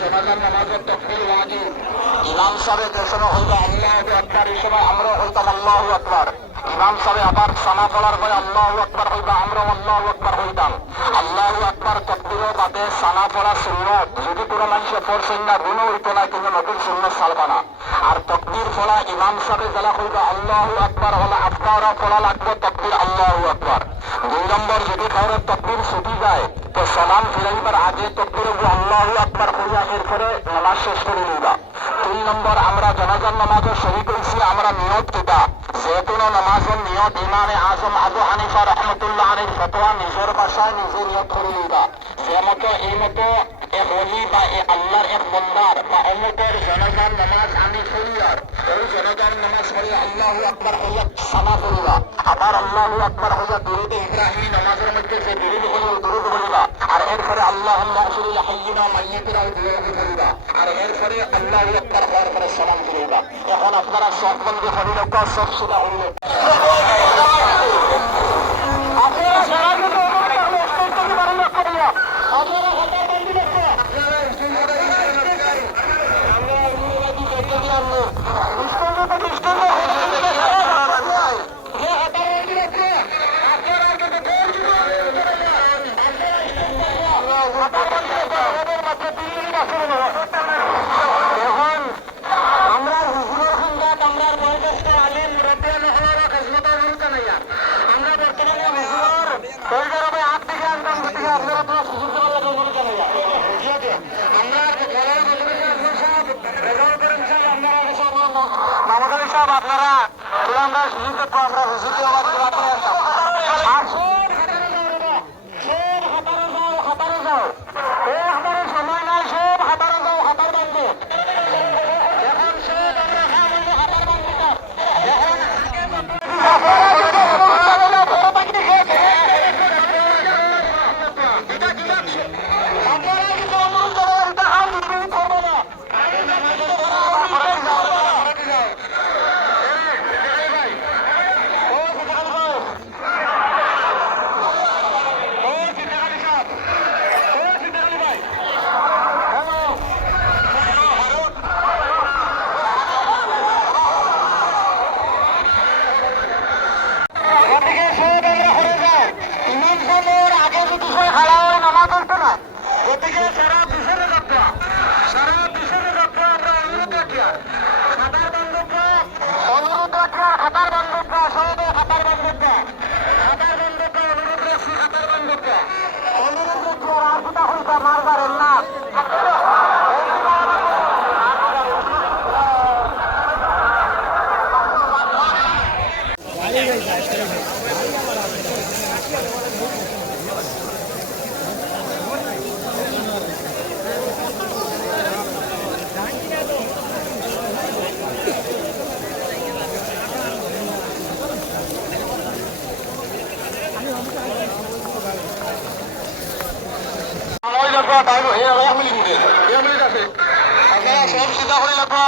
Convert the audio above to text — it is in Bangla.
জানাজার নামাজের তাকবীর ওয়াজিব। ইমাম সাহেব যে সময় হইল আল্লাহু আকবার, এই সময় আমরা হইতাম আল্লাহু আকবার। ইমাম সাহেব আবার সানা পড়ার পরে আল্লাহু আকবার হইবা, আমরা আল্লাহু আকবার হইতাম। আল্লাহু আকবার তাকবীরের বাদে সানা পড়া সুন্নাত। যদি কোনো মানুষে পড়ছেন না গুণ হইতো না, কিন্তু নতুন সুন্নাত সালবা না। আর তাকবীর পড়া ইমাম সাহেব যারা হইবা আল্লাহু আকবার হলা আপনারা পড়া লাগবে তাকবীর আল্লাহু আকবার। 2 নম্বর, যদি কারো তাকবীর ছুটি যায় তো সালাম ফিরাইবার আগে তাকবীর আল্লাহু আকবার কইয়া এরপরে নামাজ শেষ করে নিবা। 3 নম্বর, আমরা জানাজার নামাজে শরীক হইছি, আমরা নিয়ত কিতা যে কোনো নামাজের নিয়ত ইমামে আজম আবু হানিফা রহমতুল্লাহ আলাইহির ফতোয়া নিজের ভাষায় নিজে নিয়ত করে নিবা। যে মতো এই মতো এক ওলি বা আল্লাহর এক বন্দার বা অমুকের জানাজার নামাজ আমি পড়িয়ার ওই জানাজার নামাজ পড়ে আল্লাহু আকবার হইয়া সানা করিবা। আবার আল্লাহু আকবার হইয়া দুরুদ ইব্রাহিমী নামাজের মধ্যে যে দুরুদ হইল দুরুদ বলিবা। আর এরপরে আল্লাহুম্মা আশরিল হাইয়িনা মাইয়িতিনা দুরুদ বলিবা। আর এরপরে আল্লাহু আকবার হওয়ার পরে সালাম ফিরাইবা। এখন আপনারা সব বন্ধু হরিল সব সুদা হরিল আপনারা সারা দিন আপনারা আমরা সুযোগ দেখবো, আমরা হুজুর সময় নাই, সব হাতারে যাও, হাতার বান্ধব এখন সব আমরা হাতার বান্ধব টাইম হয়ে গেল, 1 মিনিট আছে, আপনারা সব চিন্তা করে লাগবে।